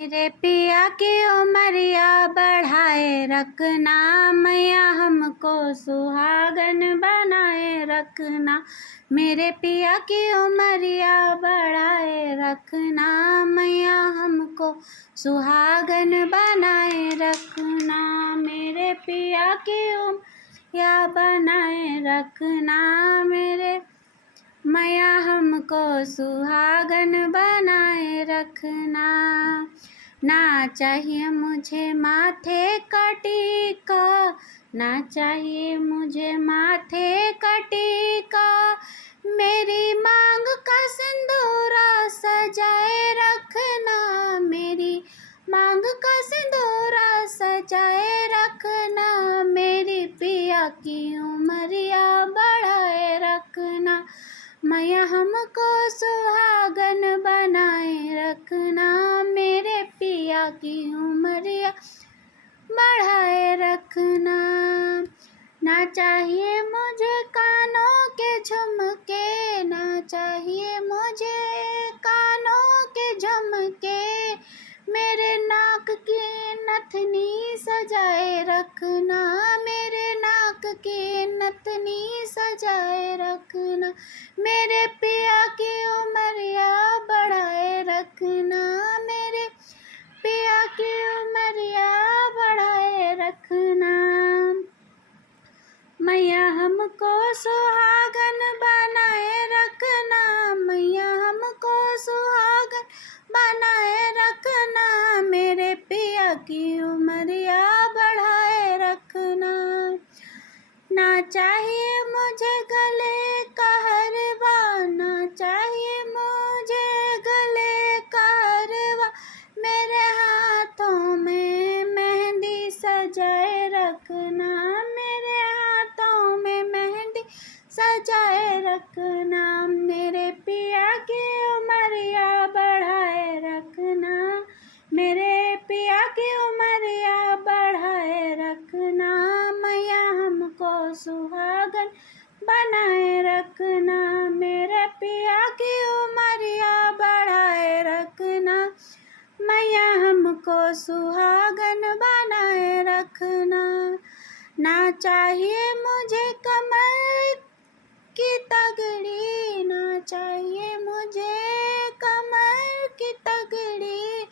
मेरे पिया की उमरिया बढ़ाए रखना, मैया हमको सुहागन बनाए रखना। मेरे पिया की उमरिया बढ़ाए रखना, मैया हमको सुहागन बनाए रखना। मेरे पिया की उमरिया बनाए रखना, मेरे मैया हमको सुहागन बनाए रखना। ना चाहिए मुझे माथे का टीका, ना चाहिए मुझे माथे का टीका, मेरी मांग का सिंदूरा सजाए रखना, मेरी मांग का सिंदूरा सजाए रखना। मेरी पिया की उमरिया बढ़ाए रखना, मैया हमको सुहागन बनाए रखना। मेरे पिया की उमरिया बढ़ाए रखना। ना चाहिए मुझे कानों के झुमके, ना चाहिए मुझे कानों के झुमके, मेरे नाक की नथनी सजाए रखना, मेरे नाक की नथनी सजाए रखना। मेरे पिया की उमरिया बढ़ाए रखना, मेरे पिया की उमरिया बढ़ाए रखना। मैया हमको सुहागन बनाए रखना, मैया हमको सुहागन बनाए रखना। मेरे पिया की उमरिया बढ़ाए रखना। ना चाहिए मुझे गले का हरवा, ना चाहिए मुझे गले का हरवा, मेरे हाथों में मेहंदी सजाए रखना, मेरे हाथों में मेहंदी सजाए रखना। मेरे पिया की उमरिया बढ़ाए रखना, मेरे पिया की उमरिया बढ़ाए रखना। मैया हमको सुहागन बनाए रखना, मेरे पिया की उमरिया बढ़ाए रखना। मैया हमको सुहागन बनाए रखना। ना चाहिए मुझे कमर की तगड़ी, ना चाहिए मुझे कमर की तगड़ी,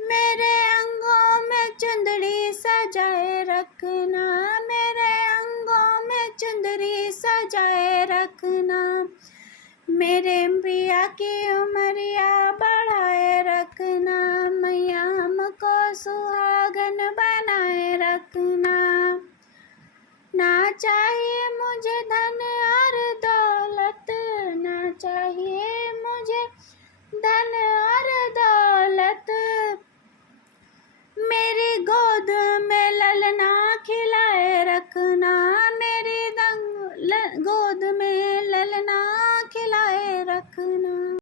मेरे अंगों में चुंदड़ी सजाए रखना, मेरे अंगों में चुंदड़ी सजाए रखना। मेरे पिया की उमरिया बढ़ाए रखना, मैया हमको सुहागन बनाए रखना। ना चाहिए मुझे धन और दौलत, ना चाहिए